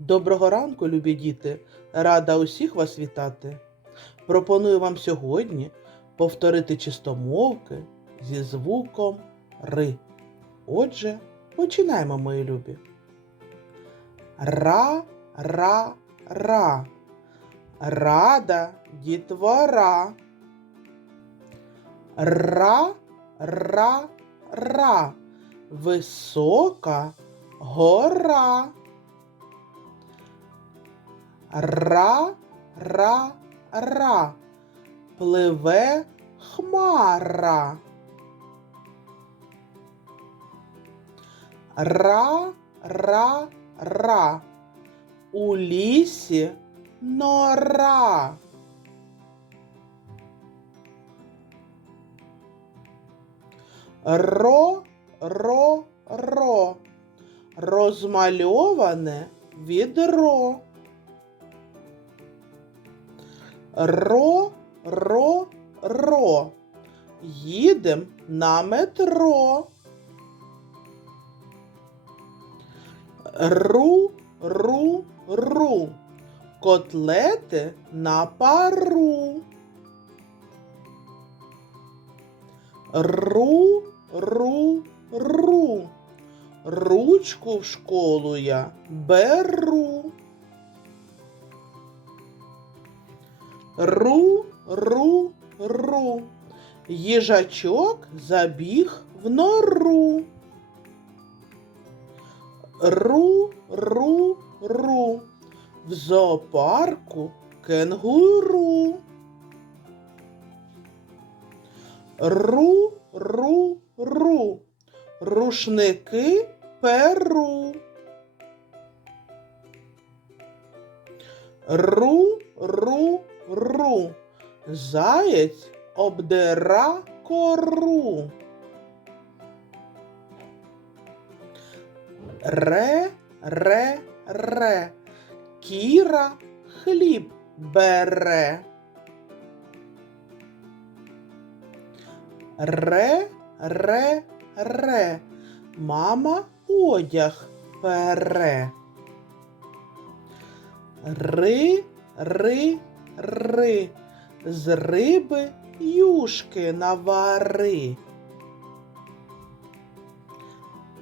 Доброго ранку, любі діти! Рада усіх вас вітати. Пропоную вам сьогодні повторити чистомовки зі звуком ри. Отже, починаємо, мої любі. Ра, ра, ра. Рада дітвора. Ра, ра, ра. Висока гора. Ра, ра, ра. Пливе хмара. Ра, ра, ра. У лісі нора. Ро, ро, ро. Розмальоване відро. Ро, ро, ро. Їдем на метро. Ру, ру, ру. Котлети на пару. Ру, ру, ру. Ручку в школу я беру. Ру, ру, ру. Їжачок забіг в нору. Ру, ру, ру. В зоопарку кенгуру. Ру, ру, ру. Рушники перу. Ру, ру, ру. Заєць обдира кору. Ре, ре, ре. Кіра хліб бере. Ре, ре, ре. Мама одяг пере. Ри, ри, ри. З риби юшки навари.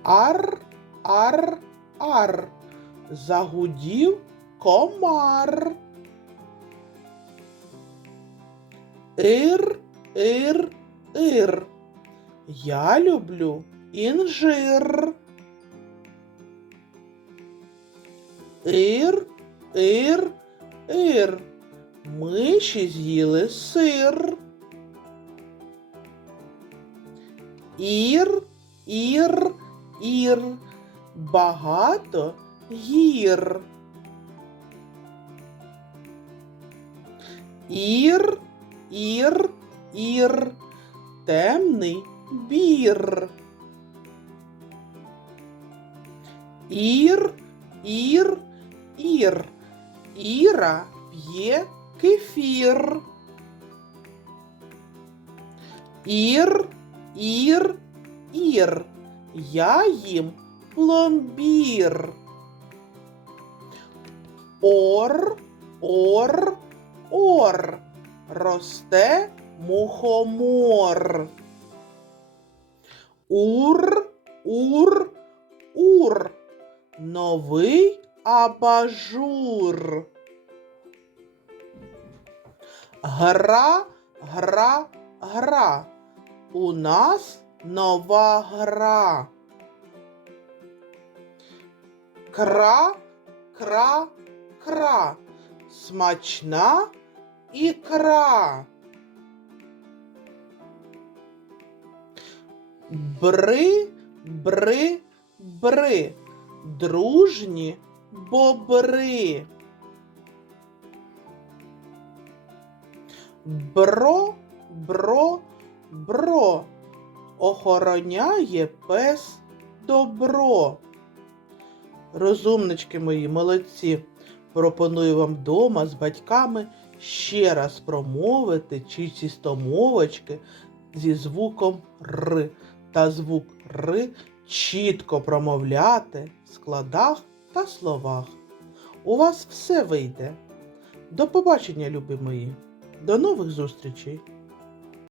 Ар, ар, ар. Загудів комар. Ир, ир, ир. Я люблю інжир. Ір, ір, ір. Миші з'їли сир. Ір, ір, ір. Багато гір. Ір, ір, ір. Темний бір. Ір, ір, ір. Іра п'є кефір. Ір, ір, ір. Я їм пломбір. Ор, ор, ор. Росте мухомор. Ур, ур, ур. Новий абажур. Гра, гра, гра. У нас нова гра. Кра, кра, кра. Смачна ікра. Бри, бри, бри. Дружні бобри. Бро, бро, бро. Охороняє пес добро. Розумнички мої, молодці. Пропоную вам вдома з батьками ще раз промовити чи чистомовочки зі звуком Р та звук Р чітко промовляти в складах та словах. У вас все вийде. До побачення, любі мої. До нових зустрічей!